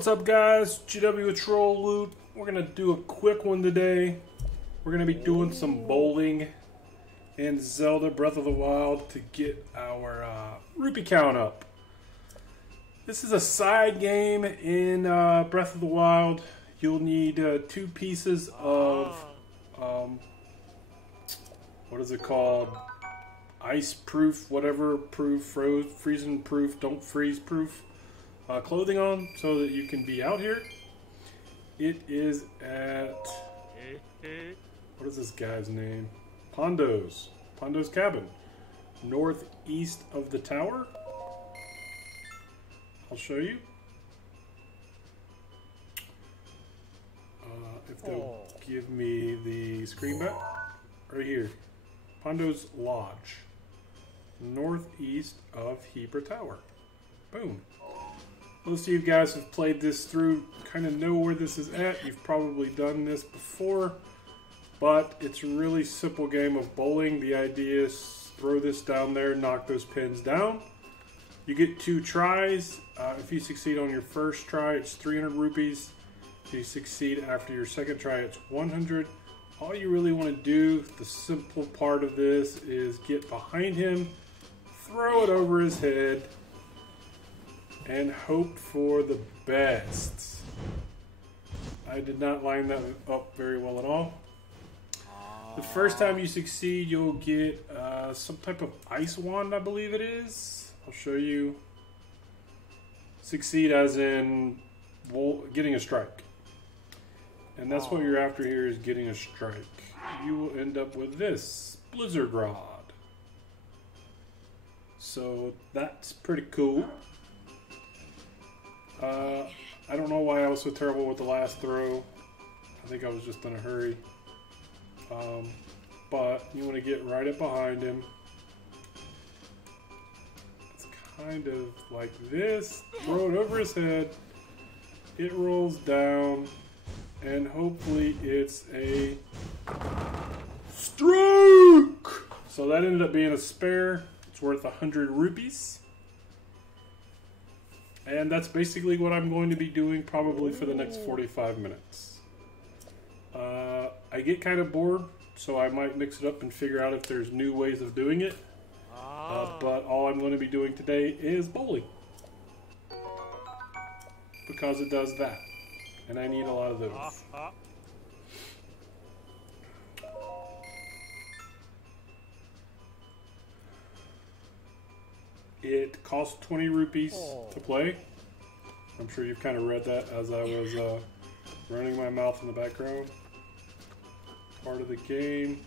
What's up, guys? GW with Trollloot. We're gonna do a quick one today. We're gonna be doing some bowling in Zelda Breath of the Wild to get our rupee count up. This is a side game in Breath of the Wild. You'll need 2 pieces of what is it called? Ice proof, whatever proof, freezing proof, don't freeze proof. Clothing on so that you can be out here. It is at, what is this guy's name? Pondo's cabin, northeast of the tower. I'll show you. If they'll give me the screen back, right here, Pondo's Lodge, northeast of Hebra Tower. Boom. Most of you guys have played this through, kind of know where this is at. You've probably done this before, but it's a really simple game of bowling. The idea is throw this down there, knock those pins down. You get 2 tries. If you succeed on your first try, it's 300 rupees. If you succeed after your second try, it's 100. All you really want to do, the simple part of this, is get behind him, throw it over his head, and hope for the best. I did not line that up very well at all. The first time you succeed, you'll get some type of ice wand, I believe it is. I'll show you. Succeed as in getting a strike. And that's what you're after here, is getting a strike. You will end up with this Blizzard Rod. So that's pretty cool. I don't know why I was so terrible with the last throw. I think I was just in a hurry. But you want to get right up behind him. It's kind of like this. Throw it over his head. It rolls down. And hopefully it's a stroke! So that ended up being a spare. It's worth 100 rupees. And that's basically what I'm going to be doing probably for the next 45 minutes. I get kind of bored, so I might mix it up and figure out if there's new ways of doing it. But all I'm going to be doing today is bowling. Because it does that. And I need a lot of those. It costs 20 rupees to play. I'm sure you've kind of read that as I was running my mouth in the background. Part of the game.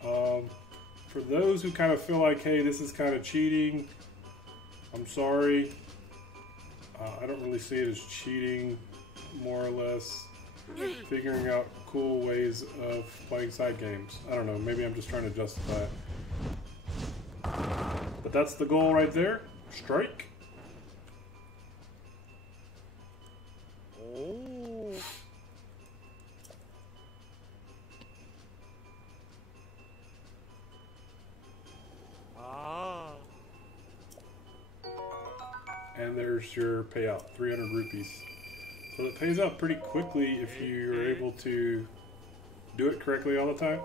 For those who kind of feel like, hey, this is kind of cheating, I'm sorry. I don't really see it as cheating, more or less figuring out cool ways of playing side games. I don't know, maybe I'm just trying to justify it. But that's the goal right there. Strike. Oh. And there's your payout, 300 rupees. So it pays out pretty quickly if you're able to do it correctly all the time.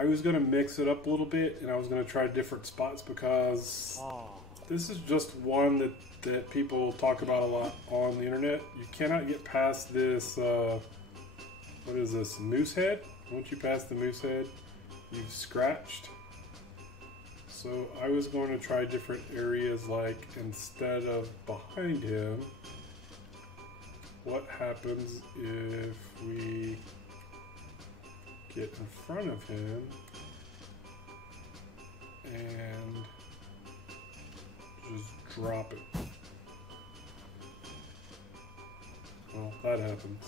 I was going to mix it up a little bit, and I was going to try different spots because this is just one that people talk about a lot on the internet. You cannot get past this, what is this, moose head? Once you pass the moose head, you've scratched. So I was going to try different areas, like instead of behind him, what happens if we get in front of him and just drop it. Well, that happens.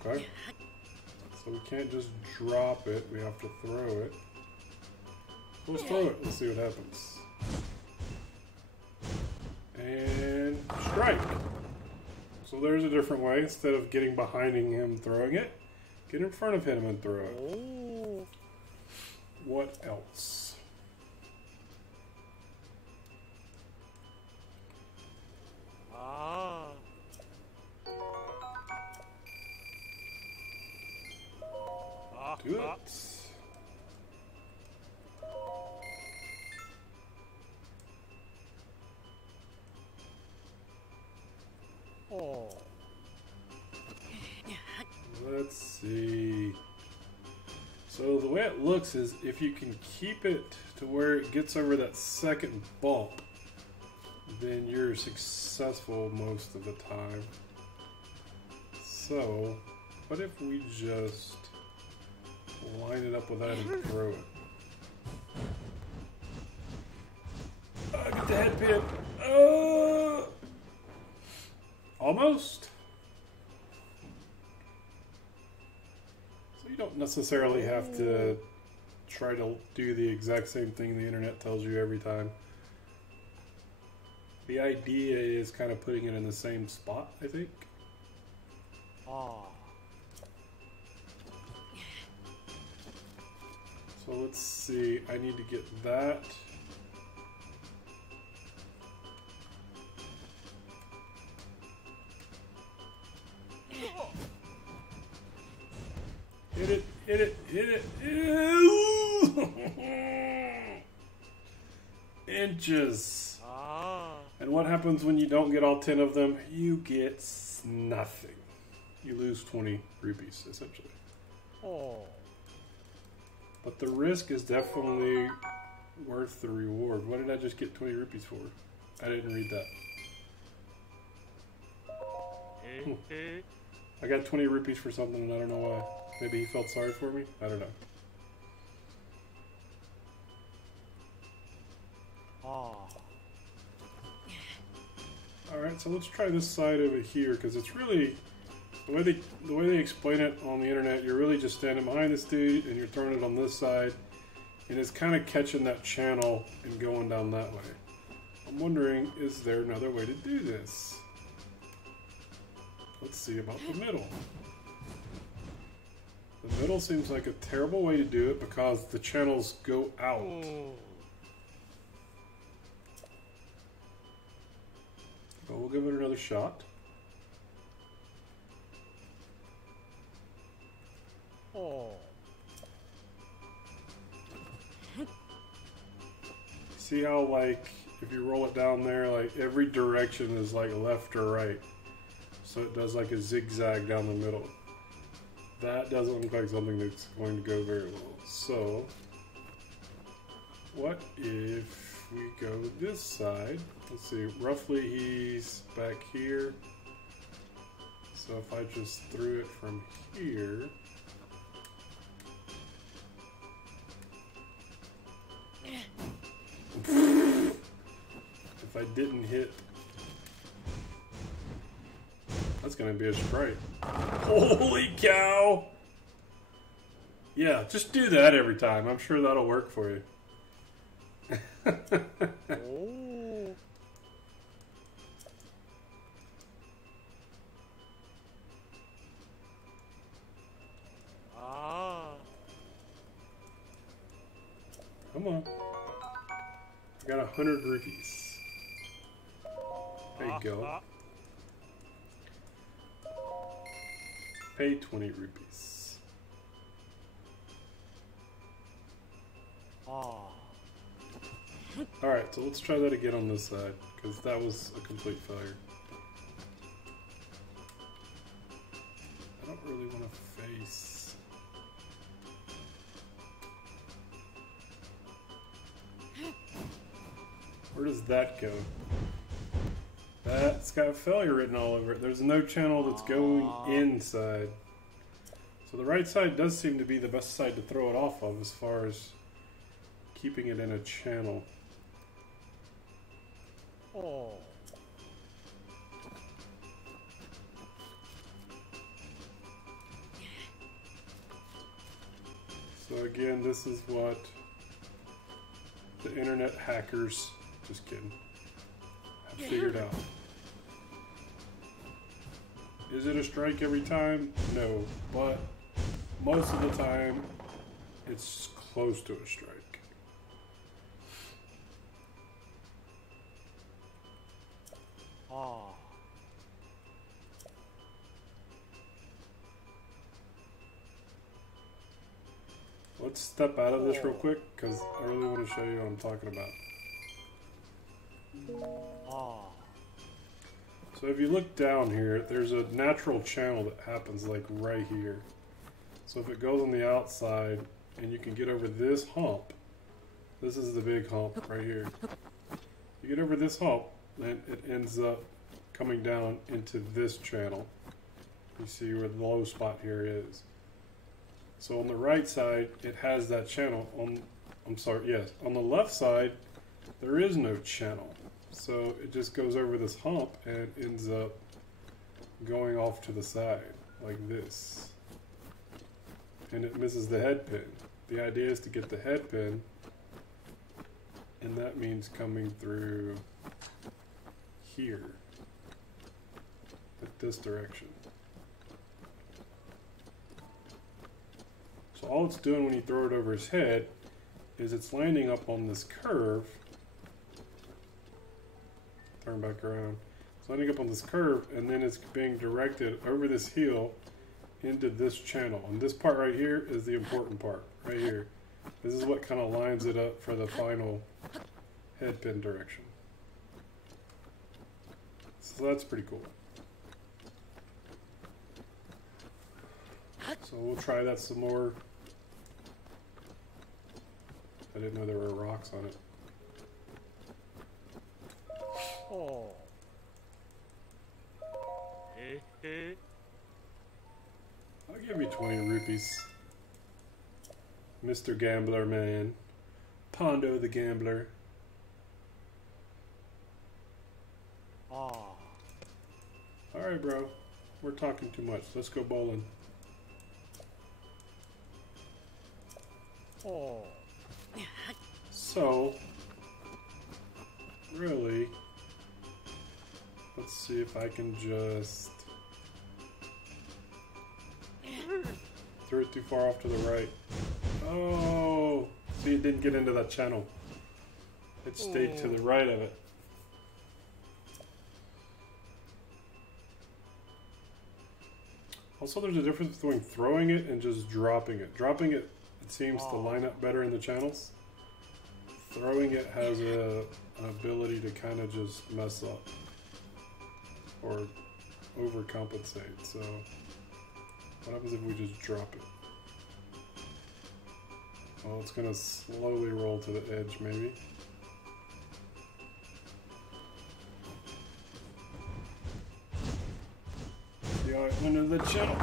Okay. So we can't just drop it, we have to throw it. Let's throw it, let's see what happens. And strike! So there's a different way. Instead of getting behind him throwing it, get in front of him and throw it. What else? Let's see. So the way it looks is if you can keep it to where it gets over that second bump, then you're successful most of the time. So, what if we just line it up with that and throw it? Get the head pin. Almost. So you don't necessarily have to try to do the exact same thing the internet tells you every time. The idea is kind of putting it in the same spot, I think. So let's see, I need to get that. Hit it, hit it, hit it. Inches. And what happens when you don't get all 10 of them? You get nothing. You lose 20 rupees, essentially. But the risk is definitely worth the reward. What did I just get 20 rupees for? I didn't read that. I got 20 rupees for something and I don't know why. Maybe he felt sorry for me? I don't know. Alright, so let's try this side over here, because it's really, the way they explain it on the internet, you're really just standing behind this dude and you're throwing it on this side, and it's kind of catching that channel and going down that way. I'm wondering, is there another way to do this? Let's see about the middle. The middle seems like a terrible way to do it because the channels go out. But we'll give it another shot. See how, like, if you roll it down there, like, every direction is like left or right. So it does like a zigzag down the middle. That doesn't look like something that's going to go very well. So, what if we go this side? Let's see, roughly he's back here. So if I just threw it from here. If I didn't hit, that's gonna be a strike. Holy cow! Yeah, just do that every time. I'm sure that'll work for you. Come on. I got 100 rupees. There you go. Pay 20 rupees. Alright, so let's try that again on this side, because that was a complete failure. I don't really want to face... Where does that go? That's got failure written all over it. There's no channel that's going inside. So the right side does seem to be the best side to throw it off of as far as keeping it in a channel. So again, this is what the internet hackers, just kidding, have figured out. Is it a strike every time? No, but most of the time it's close to a strike. let's step out of this real quick because I really want to show you what I'm talking about. So if you look down here, there's a natural channel that happens like right here. So if it goes on the outside and you can get over this hump, this is the big hump right here. You get over this hump, then it ends up coming down into this channel. You see where the low spot here is. So on the right side, it has that channel. On the left side, there is no channel. So it just goes over this hump and ends up going off to the side like this. And it misses the head pin. The idea is to get the head pin, and that means coming through here, at this direction. So all it's doing when you throw it over his head is it's landing up on this curve. Turn back around. It's landing up on this curve, and then it's being directed over this heel into this channel. And this part right here is the important part, right here. This is what kind of lines it up for the final head pin direction. So that's pretty cool. So we'll try that some more. I didn't know there were rocks on it. Oh. I'll give you 20 rupees. Mr. Gambler Man. Pondo the Gambler. Alright, bro. We're talking too much. Let's go bowling. So, really, let's see if I can just threw it too far off to the right. Oh, see, it didn't get into that channel. It stayed to the right of it. Also, there's a difference between throwing it and just dropping it. Dropping it, it seems to line up better in the channels. Throwing it has an ability to kind of just mess up or overcompensate. So, what happens if we just drop it? Well, it's going to slowly roll to the edge, maybe. Yeah, I went into the channel.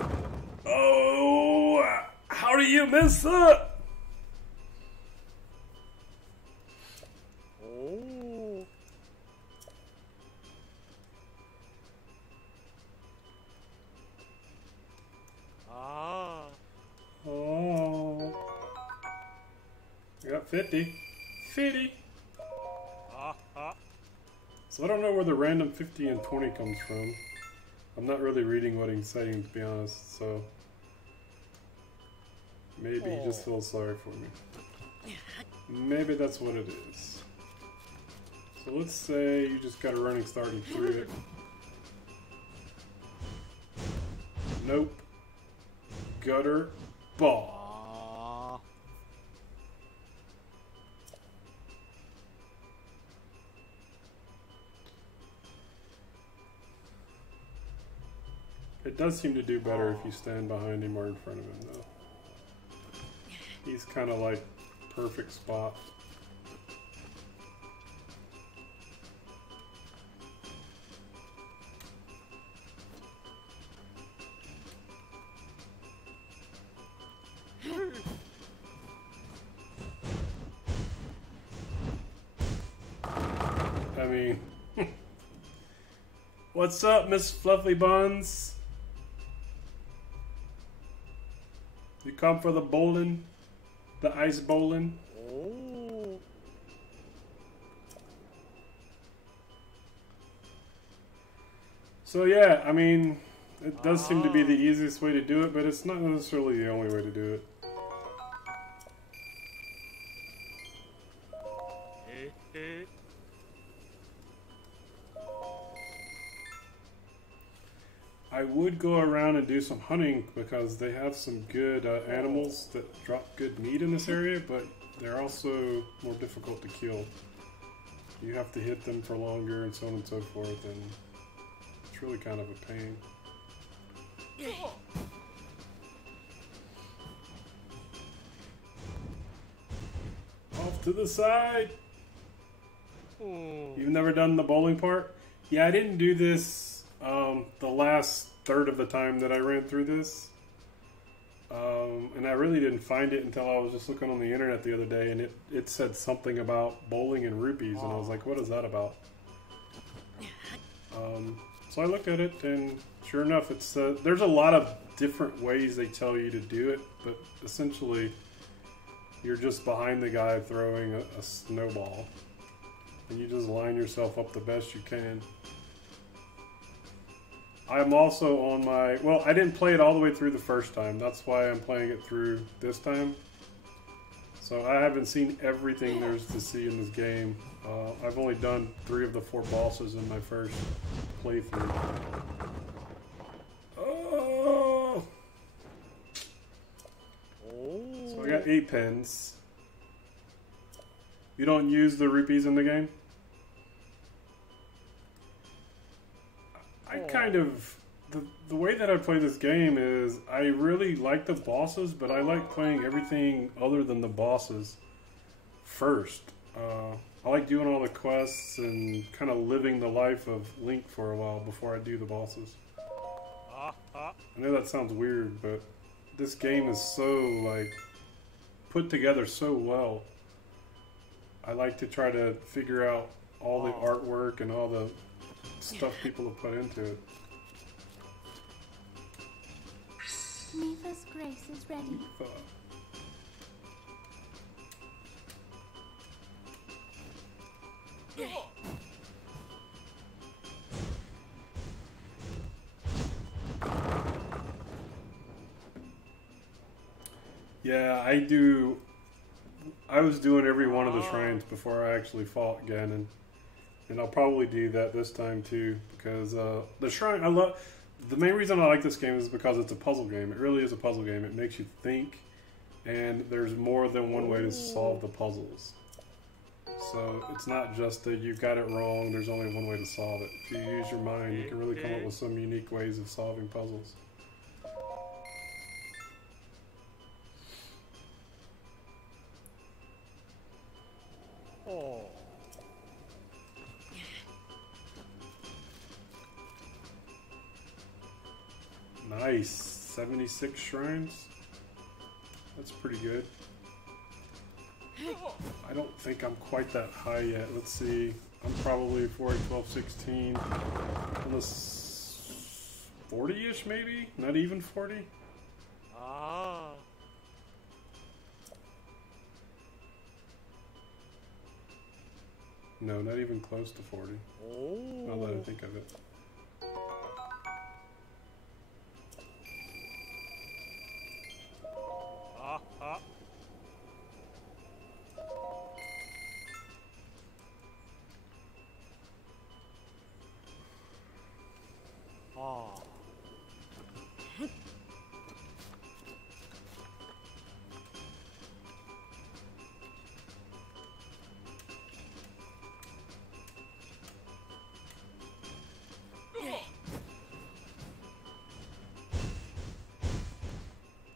Oh, how do you miss that? Oh. I got 50. 50. So I don't know where the random 50 and 20 comes from. I'm not really reading what he's saying, to be honest, so maybe he just feels sorry for me. Maybe that's what it is. So let's say you just got a running start and threw it. Nope. Gutter ball. It does seem to do better if you stand behind him or in front of him, though. He's kind of like perfect spot. I mean, what's up, Miss Fluffy Buns? You come for the bowling? The ice bowling? So yeah, I mean, it does seem to be the easiest way to do it, but it's not necessarily the only way to do it. I would go around and do some hunting because they have some good animals that drop good meat in this area, but they're also more difficult to kill. You have to hit them for longer and so on and so forth, and it's really kind of a pain. Off to the side! You've never done the bowling part? Yeah, I didn't do this the last third of the time that I ran through this. And I really didn't find it until I was just looking on the internet the other day, and it said something about bowling and rupees, and I was like, what is that about? So I looked at it, and sure enough, it's there's a lot of different ways they tell you to do it, but essentially you're just behind the guy throwing a snowball, and you just line yourself up the best you can. I'm also on my... Well, I didn't play it all the way through the first time. That's why I'm playing it through this time. So I haven't seen everything there's to see in this game. I've only done 3 of the 4 bosses in my first playthrough. Oh! So I got 8 pens. You don't use the rupees in the game? I kind of... The way that I play this game is I really like the bosses, but I like playing everything other than the bosses first. I like doing all the quests and kind of living the life of Link for a while before I do the bosses. I know that sounds weird, but this game is so, like, put together so well. I like to try to figure out all the artwork and all the stuff people have put into it. Mifa's grace is ready. Yeah, I was doing every one of the shrines before I actually fought Ganon. And I'll probably do that this time too, because the shrine, the main reason I like this game is because it's a puzzle game. It really is a puzzle game. It makes you think, and there's more than one way to solve the puzzles. So it's not just that you got it wrong, there's only one way to solve it. If you use your mind, you can really come up with some unique ways of solving puzzles. Nice. 76 shrines. That's pretty good. I don't think I'm quite that high yet. Let's see. I'm probably 4, 8, 12, 16. Almost 40-ish maybe? Not even 40? No, not even close to 40. Now that I think of it.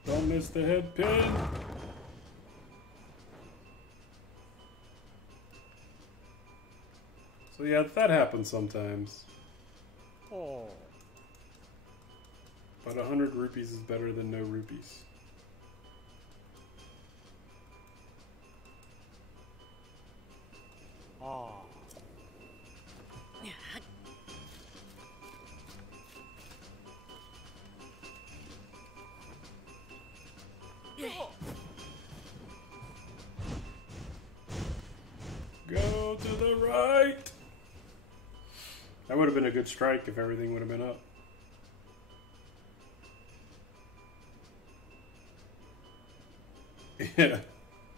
Don't miss the head pin. So yeah, that happens sometimes. But 100 rupees is better than no rupees. Go to the right. That would have been a good strike if everything would have been up. Yeah.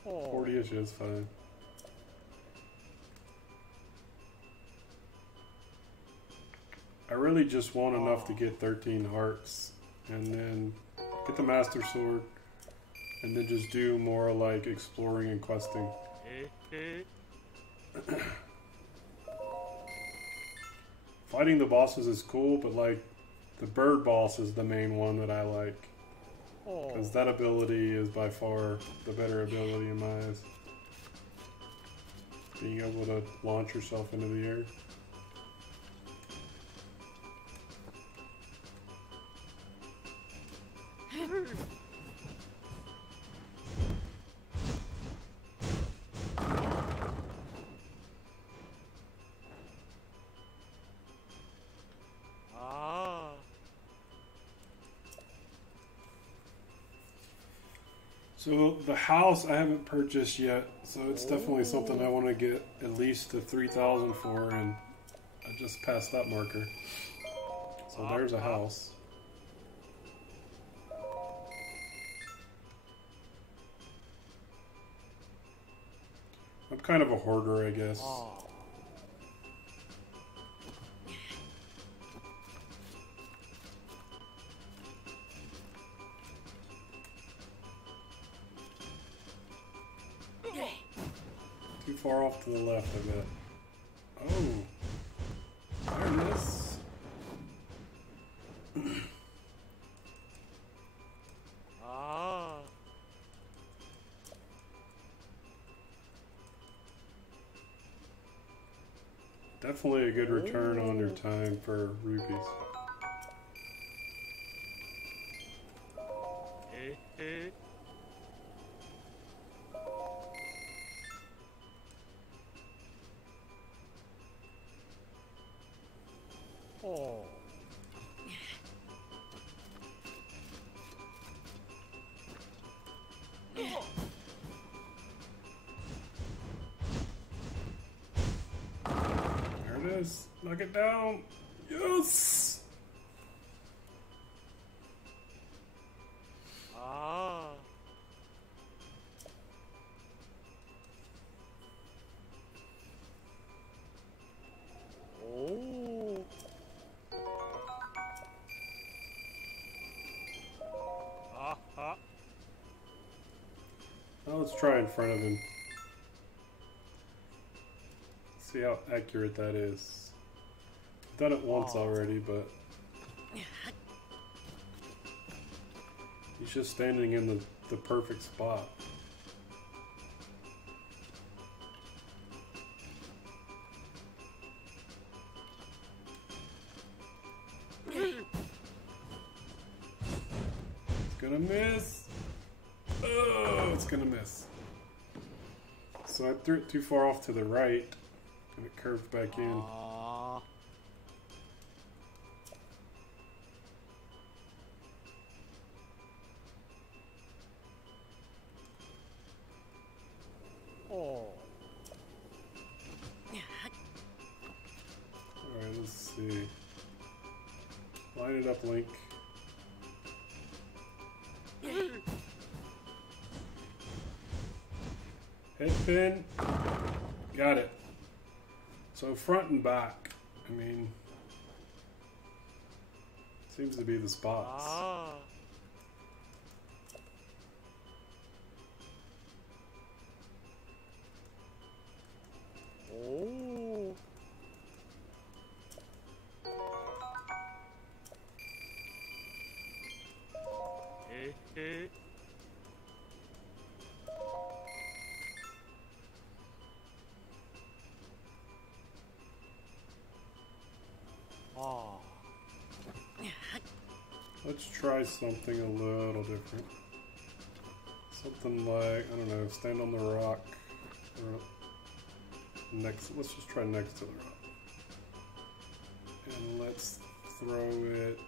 40-ish is fine. I really just want enough to get 13 hearts, and then get the Master Sword, and then just do more like exploring and questing. Fighting the bosses is cool, but like the bird boss is the main one that I like. Because that ability is by far the better ability in my eyes. Being able to launch yourself into the air. So the house I haven't purchased yet, so it's definitely something I want to get at least to 3,000 for, and I just passed that marker. So there's a house. I'm kind of a hoarder, I guess. Too far off to the left, I bet. Oh. There it is. Definitely a good return on your time for rupees. Knock it down. Yes. Now let's try in front of him. See how accurate that is. I've done it once already, but he's just standing in the perfect spot. It's gonna miss. Oh, it's gonna miss. So I threw it too far off to the right, and it curved back in. Alright, let's see. Line it up, Link. Head pin. Got it. So front and back. I mean, seems to be the spots. Let's try something a little different. Something like, I don't know, stand on the rock. Or next, let's just try next to the rock. And let's throw it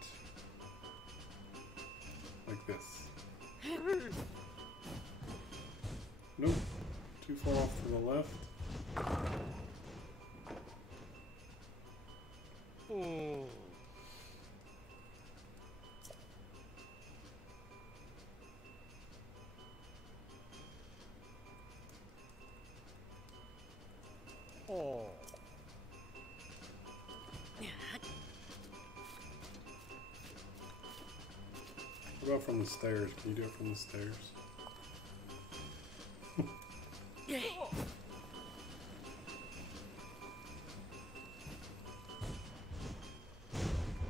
like this. Nope, too far off to the left. What about from the stairs? Can you do it from the stairs?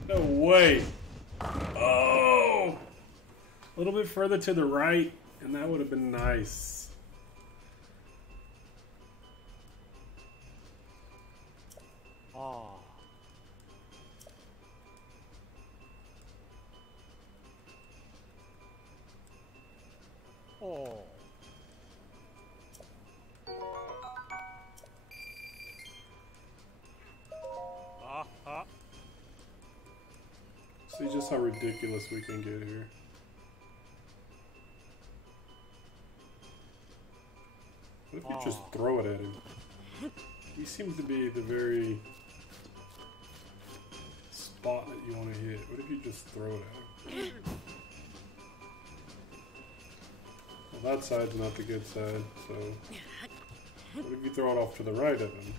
No way! Oh! A little bit further to the right, and that would have been nice. Oh. Oh. See just how ridiculous we can get here. What if you just throw it at him? He seems to be the very spot that you want to hit. What if you just throw it at him? Well, that side's not the good side, so... What if you throw it off to the right of him?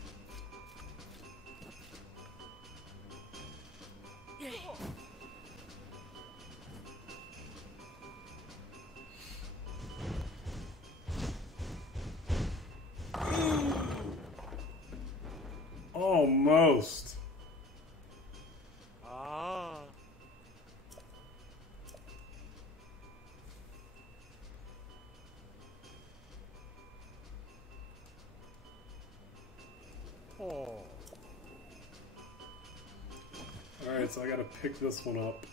Almost. Ah. Oh. Alright, so I gotta pick this one up.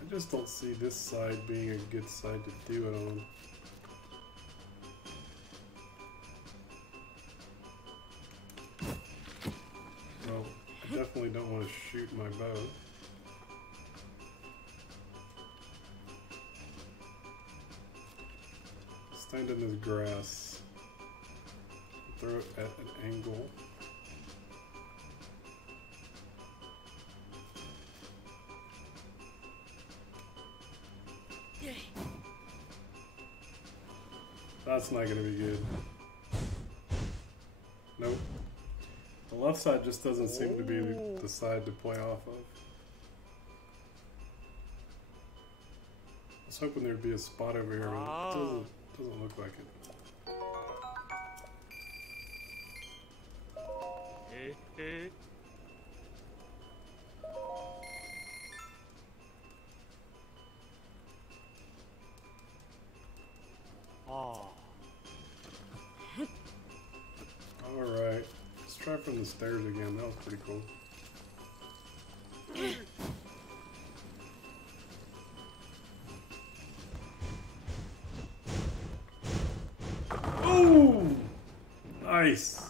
I just don't see this side being a good side to do it on. Well, I definitely don't want to shoot my bow. Stand in this grass. Throw it at an angle. That's not gonna be good. Nope. The left side just doesn't seem to be the side to play off of. I was hoping there'd be a spot over here, but it doesn't look like it. Oh. Alright, let's try from the stairs again. That was pretty cool. Ooh! Nice!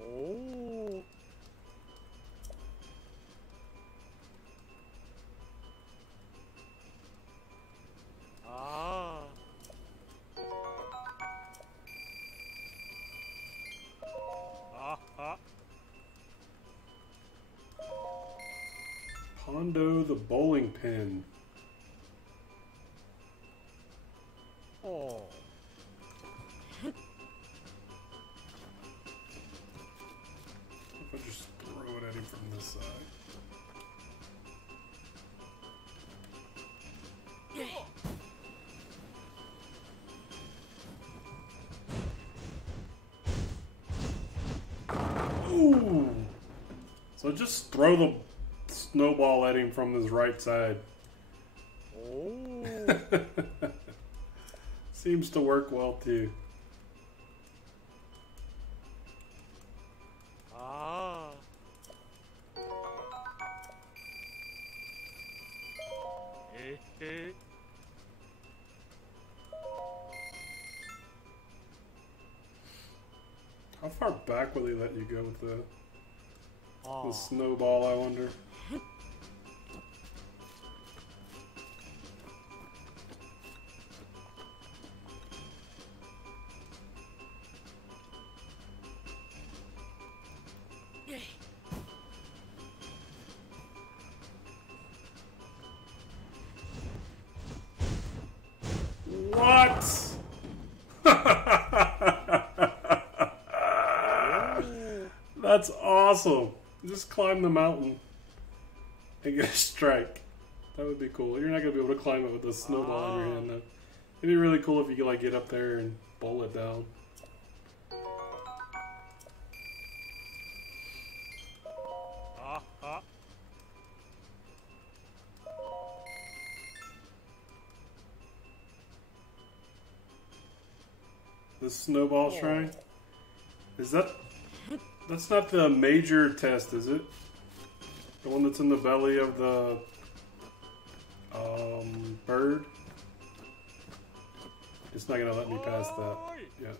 Oh. Ah. Pondo the bowling pin. Oh. If I just throw it at him from this side. Ooh! So just throw the snowball at him from his right side. Oh. Seems to work well too. Ah. How far back will they let you go with the Oh. snowball, I wonder? What? That's awesome. Just climb the mountain and get a strike. That would be cool. You're not gonna be able to climb it with a snowball in your hand though. It'd be really cool if you could like get up there and bowl it down. The snowball shrine? Is that... That's not the major test, is it? The one that's in the belly of the... bird? It's not gonna let me pass that yet.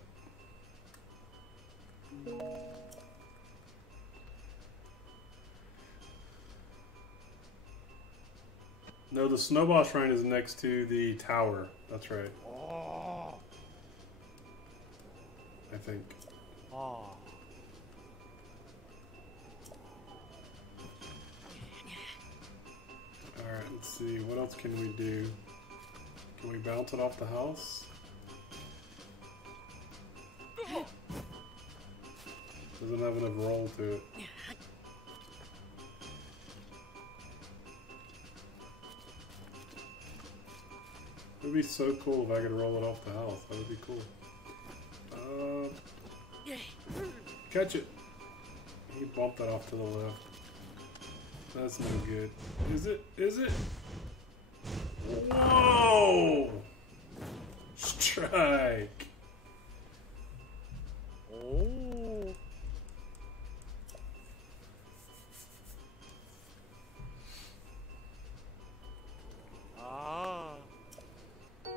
No, the snowball shrine is next to the tower. That's right. I think. Alright, let's see. What else can we do? Can we bounce it off the house? Doesn't have enough roll to it. It would be so cool if I could roll it off the house. That would be cool. Catch it. You bumped that off to the left. That's no good. Is it? Is it? Whoa! Strike. Oh. I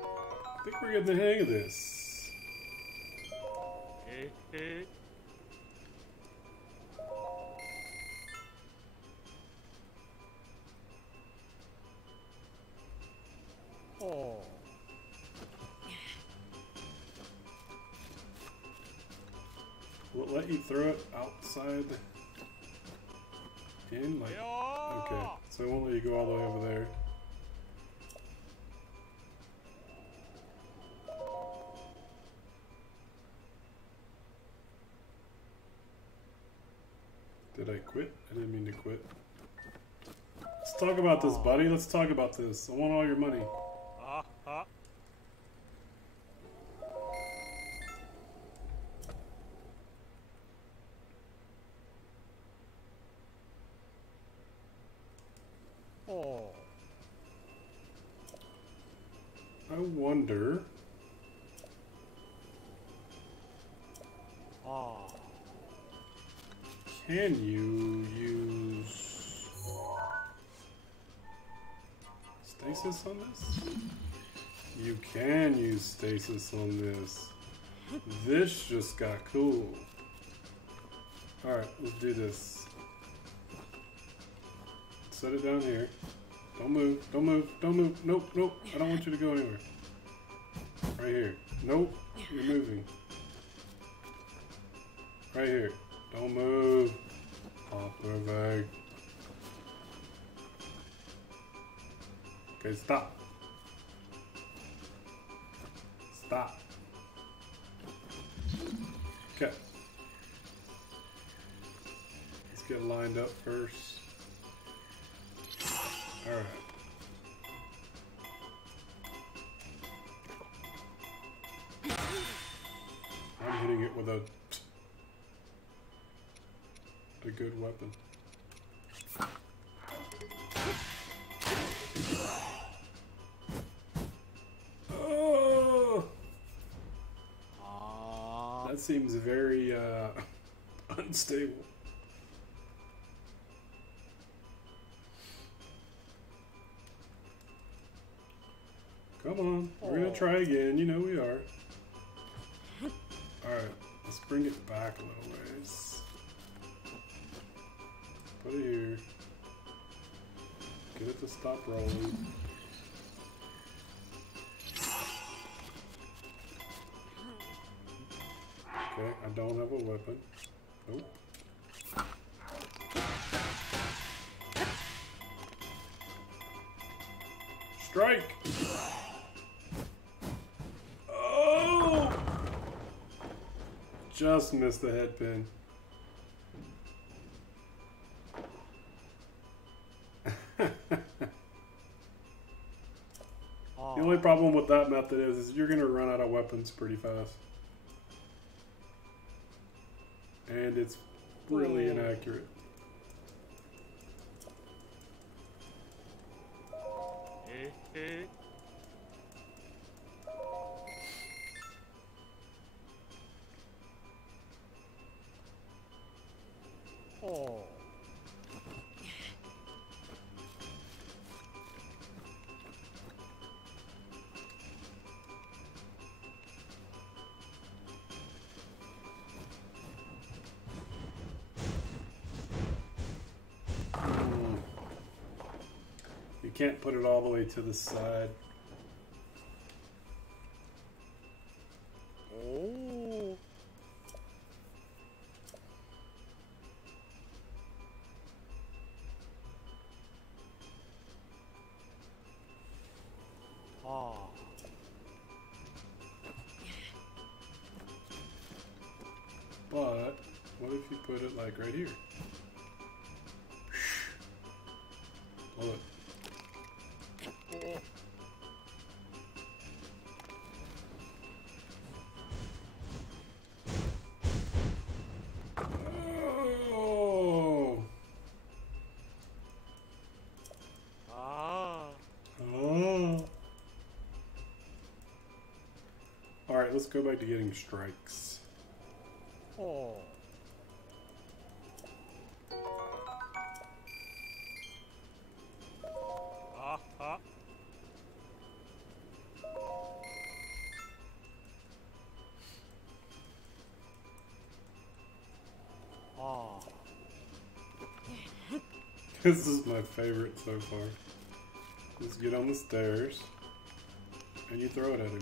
think we're getting the hang of this. Oh. Will it let you throw it outside in? Like, okay. So it won't let you go all the way over there. Did I quit? I didn't mean to quit. Let's talk about this, buddy. Let's talk about this. I want all your money. Oh. I wonder. Can you use stasis on this? You can use stasis on this. This just got cool. Alright, let's do this. Set it down here. Don't move, don't move, don't move. Nope, nope. I don't want you to go anywhere. Right here. Nope, you're moving. Right here. Don't move. Stop moving. Okay, stop. Stop. Okay. Let's get lined up first. Alright. I'm hitting it with a good weapon. Oh! That seems very unstable. Come on, we're gonna try again. You know we are. Alright, let's bring it back a little ways. Put it here. Get it to stop rolling. Okay, I don't have a weapon. Nope. Strike! Oh! Just missed the head pin. The only problem with that method is you're going to run out of weapons pretty fast. And it's really inaccurate. Oh. You can't put it all the way to the side. Oh. Ah. But what if you put it like right here? Pull it. Oh. Ah. Oh. All right, let's go back to getting strikes. Oh. Ah. Ah. Ah. This is my favorite so far. Just get on the stairs and you throw it at him.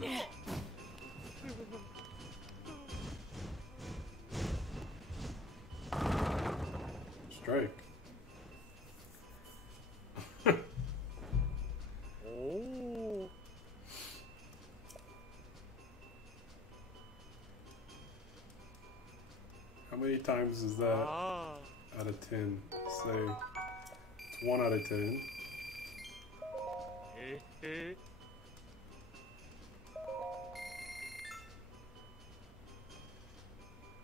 Strike. Oh. How many times is that Ah. out of 10? Say it's 1 out of 10.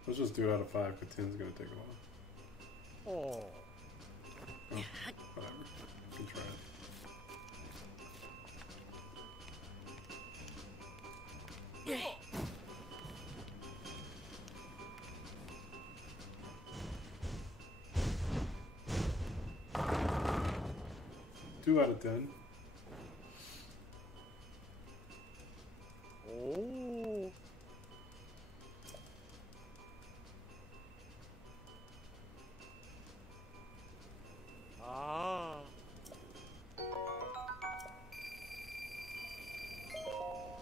Let's just do it out of 5, but 10 is going to take a while. Oh. Oh, whatever. You can try it. Two out of 10. Oh. Ah.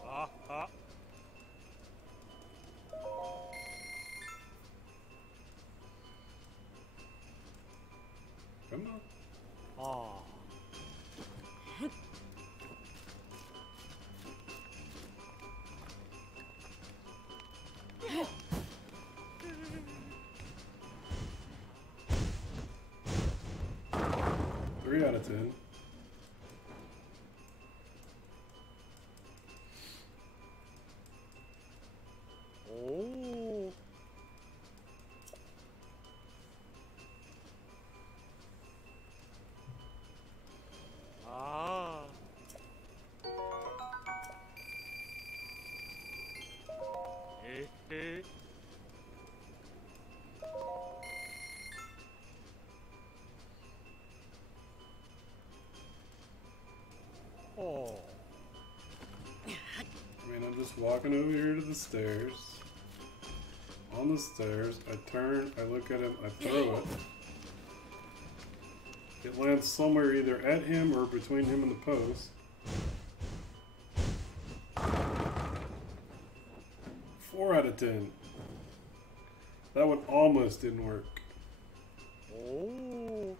Ah. Ah. Come on. Ah. 3 out of 10. Oh. Ah. Oh. I mean, I'm just walking over here to the stairs. On the stairs, I turn, I look at him, I throw it. It lands somewhere either at him or between him and the post. 4 out of 10. That one almost didn't work. Oh.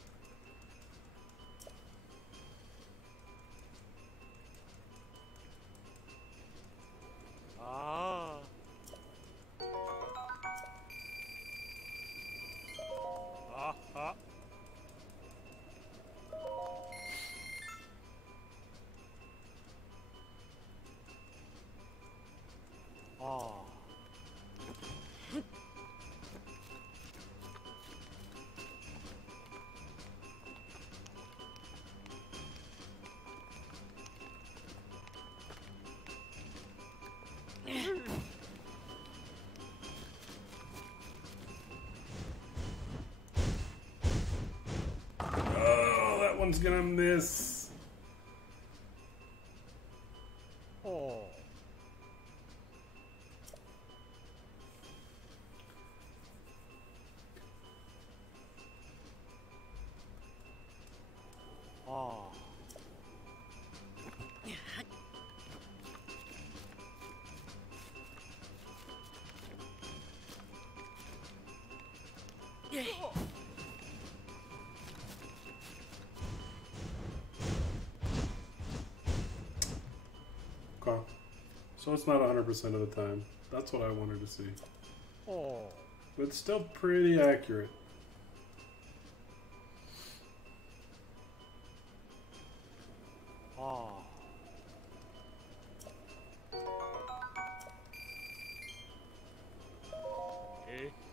Ah. Ah. Ah. one's gonna miss. Oh. Ah. Okay. So it's not 100% of the time. That's what I wanted to see. Oh. But it's still pretty accurate. Ah.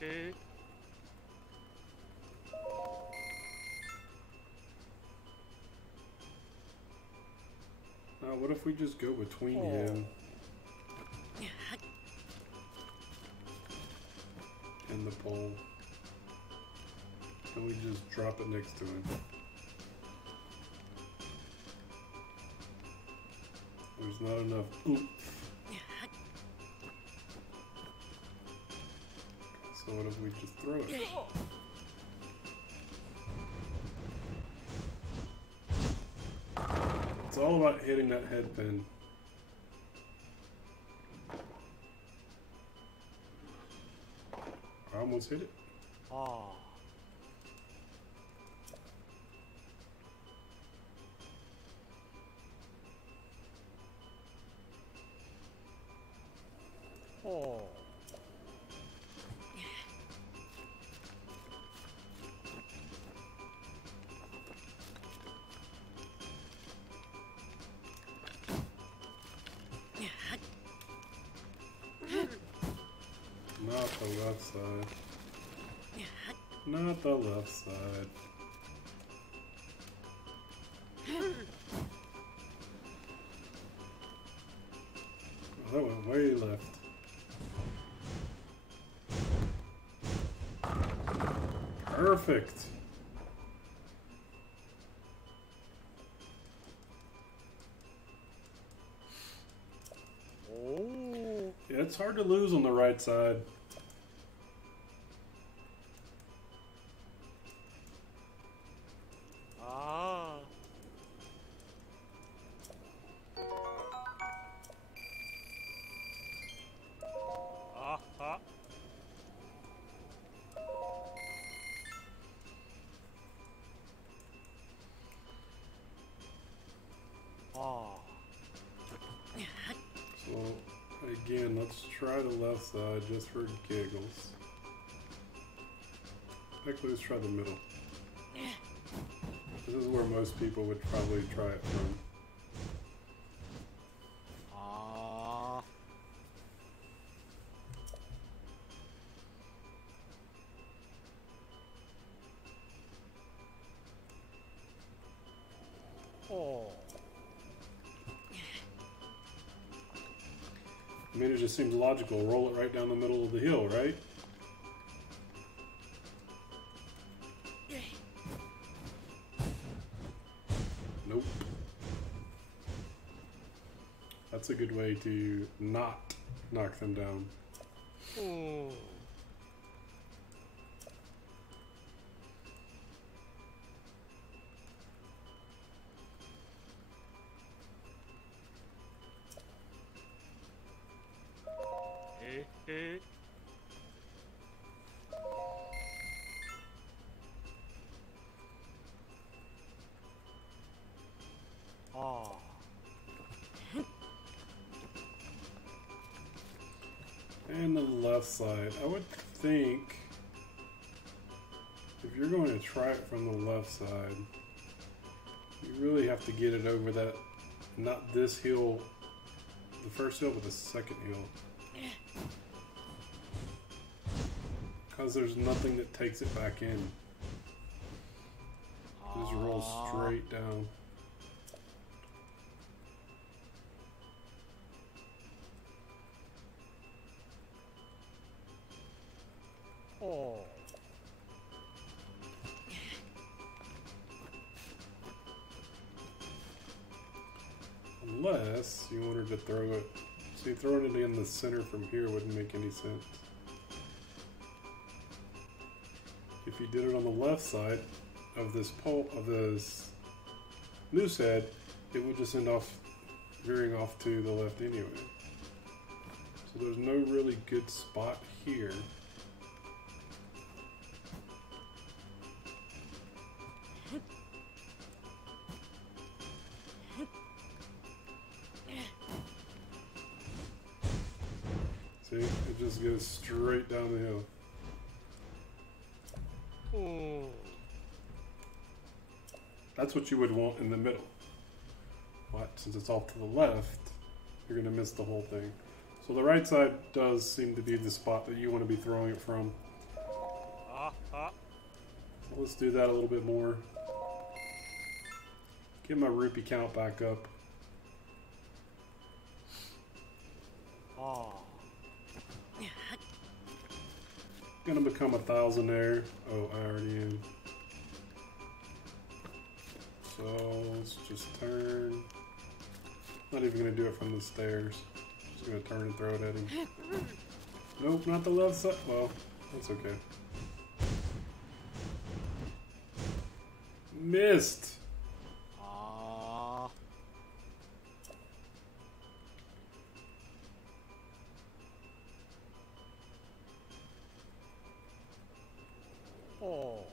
Eh. Now, what if we just go between him and the pole? And we just drop it next to him. There's not enough oomph. So what if we just throw it? It's all about hitting that head pin. I almost hit it. Ah. Oh. Not the left side. Not the left side. Oh, that went way left. Perfect. Oh. Yeah, it's hard to lose on the right side. Ah. Ah. Ah. So, again, let's try the left side just for giggles. Actually, let's try the middle. This is where most people would probably try it from. Ah. Oh. I mean, it just seems logical. Roll it right down the middle of the hill, right? Nope. That's a good way to not knock them down. Oh. Eh. Ah. And the left side. I would think if you're going to try it from the left side, you really have to get it over that, not this hill, the first hill, but the second hill. Because there's nothing that takes it back in. Just roll straight down. Oh. Unless you wanted to throw it. See, throwing it in the center from here wouldn't make any sense. If you did it on the left side of this pole, of this noose head, it would just end off veering off to the left anyway. So there's no really good spot here. See, it just goes straight down the hill. Oh. That's what you would want in the middle. But since it's off to the left, you're going to miss the whole thing. So the right side does seem to be the spot that you want to be throwing it from. So let's do that a little bit more. Get my rupee count back up. Oh. Gonna become 1,000 there. Oh, I already am. So let's just turn. Not even gonna do it from the stairs. Just gonna turn and throw it at him. Nope, not the left side. Well, that's okay. Missed. Ah. Oh.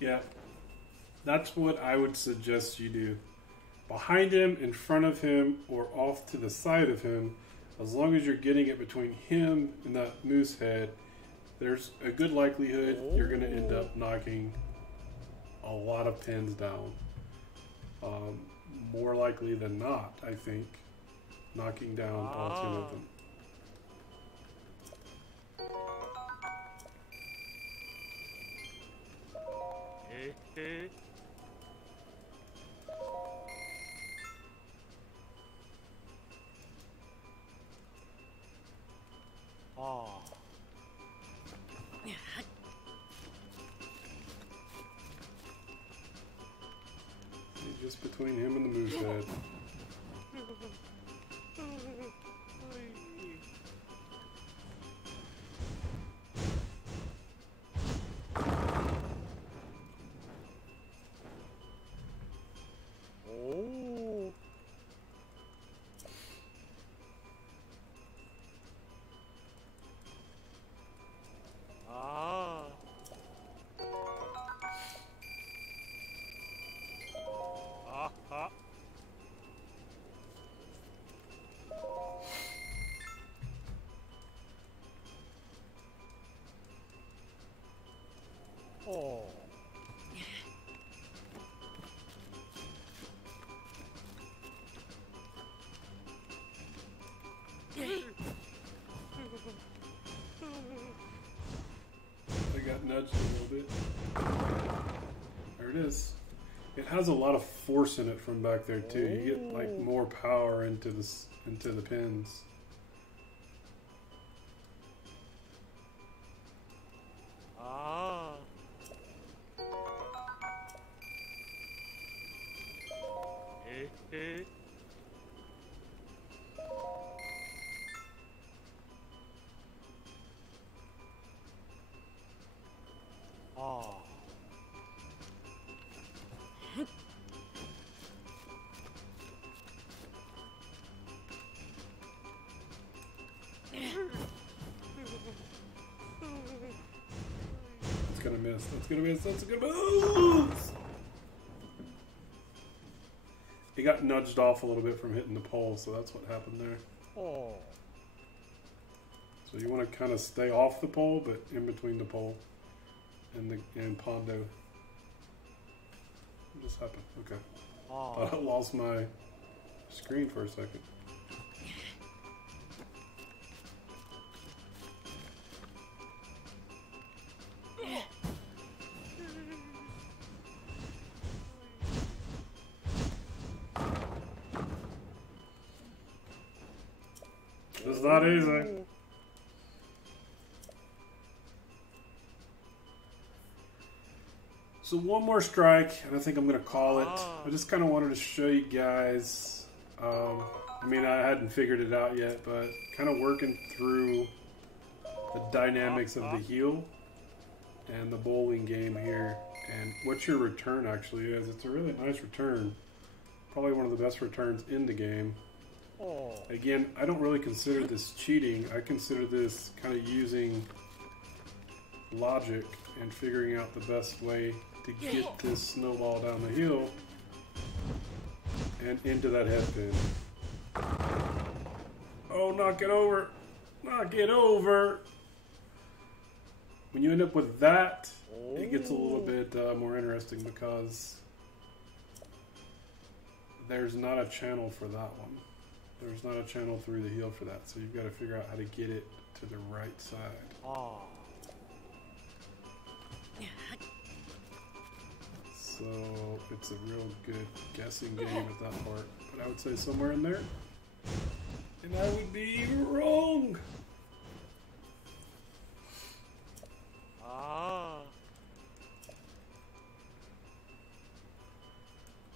Yeah, that's what I would suggest you do. Behind him, in front of him, or off to the side of him, as long as you're getting it between him and that moose head, there's a good likelihood you're going to end up knocking a lot of pins down. More likely than not, I think, knocking down all 10 of them. Oh. Just between him and the moose head. Oh. Ah. Ah. Oh. I got nudged a little bit. There it is. It has a lot of force in it from back there too. You get like more power into the pins. Ah. Oh. It's gonna miss. That's gonna miss. That's gonna miss. It got nudged off a little bit from hitting the pole, so that's what happened there. Oh. So you want to kind of stay off the pole, but in between the pole and Pondo. What just happened? Okay. Oh. Thought I lost my screen for a second. It's not easy. So one more strike, and I think I'm going to call it. I just kind of wanted to show you guys. I mean, I hadn't figured it out yet, but kind of working through the dynamics of the heel and the bowling game here, and what your return actually is. It's a really nice return. Probably one of the best returns in the game. Again, I don't really consider this cheating. I consider this kind of using logic and figuring out the best way to get this snowball down the hill and into that headpin. Oh, knock it over. Knock it over. When you end up with that, it gets a little bit more interesting because there's not a channel for that one. There's not a channel through the heel for that, so you've got to figure out how to get it to the right side. So it's a real good guessing game at that part. But I would say somewhere in there. And I would be wrong.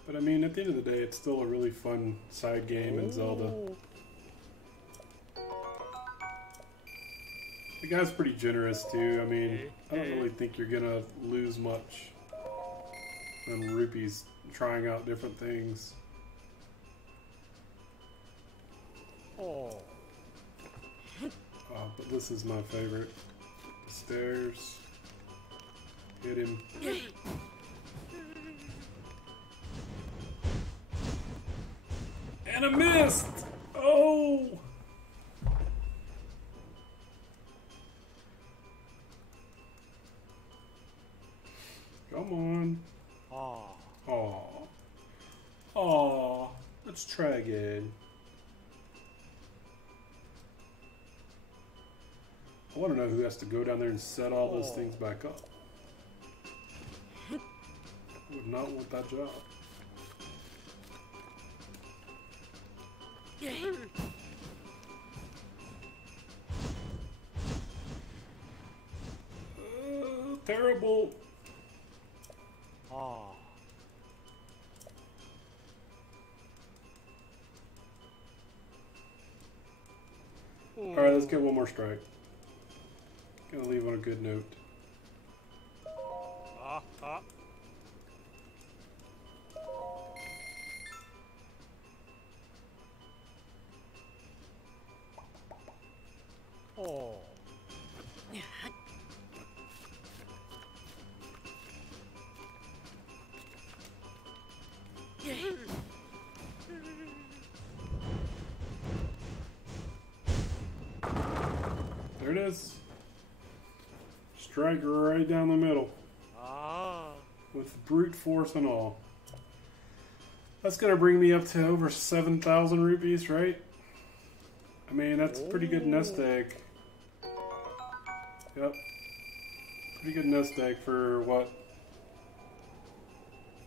But I mean, at the end of the day, it's still a really fun side game in Zelda. The guy's pretty generous too. I mean, I don't really think you're gonna lose much on rupees trying out different things. But this is my favorite. The stairs. Hit him. And I missed! Oh! Come on. Aw. Aw. Let's try again. I want to know who has to go down there and set all those things back up. I would not want that job. Terrible. Alright, let's get one more strike. Gonna leave on a good note. There it is. Strike right down the middle. With brute force and all. That's going to bring me up to over 7,000 rupees, right? I mean, that's a pretty good nest egg. Yep. Pretty good nest egg for, what?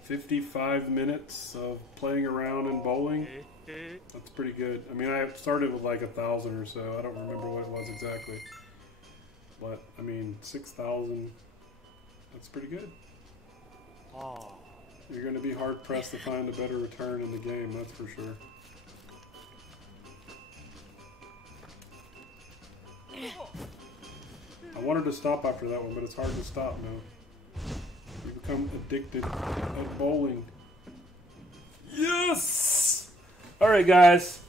55 minutes of playing around and bowling? That's pretty good. I mean, I started with like 1,000 or so. I don't remember what it was exactly. But, I mean, 6,000, that's pretty good. You're going to be hard-pressed to find a better return in the game, that's for sure. I wanted to stop after that one, but it's hard to stop now. You become addicted at bowling. Yes! Alright, guys.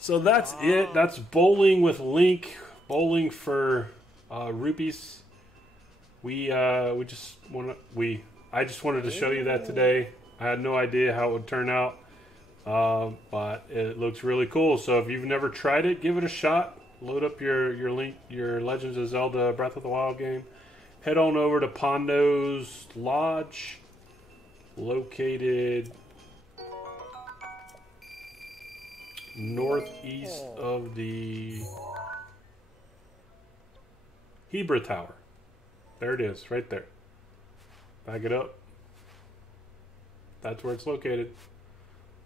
So that's it. That's bowling with Link. Bowling for rupees. I just wanted to show you that today. I had no idea how it would turn out, but it looks really cool. So if you've never tried it, give it a shot. Load up your Legends of Zelda Breath of the Wild game. Head on over to Pondo's Lodge, located northeast of the Hebra Tower. There it is, right there. Back it up. That's where it's located.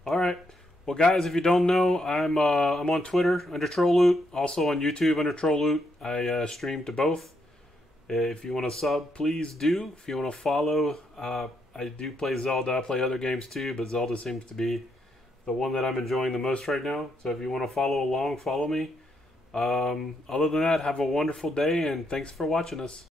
Alright. Well, guys, if you don't know, I'm on Twitter under Trollloot, also on YouTube under Trollloot. I stream to both. If you want to sub, please do. If you want to follow, I do play Zelda. I play other games too, but Zelda seems to be the one that I'm enjoying the most right now. So if you want to follow along, follow me. Other than that, have a wonderful day, and thanks for watching us.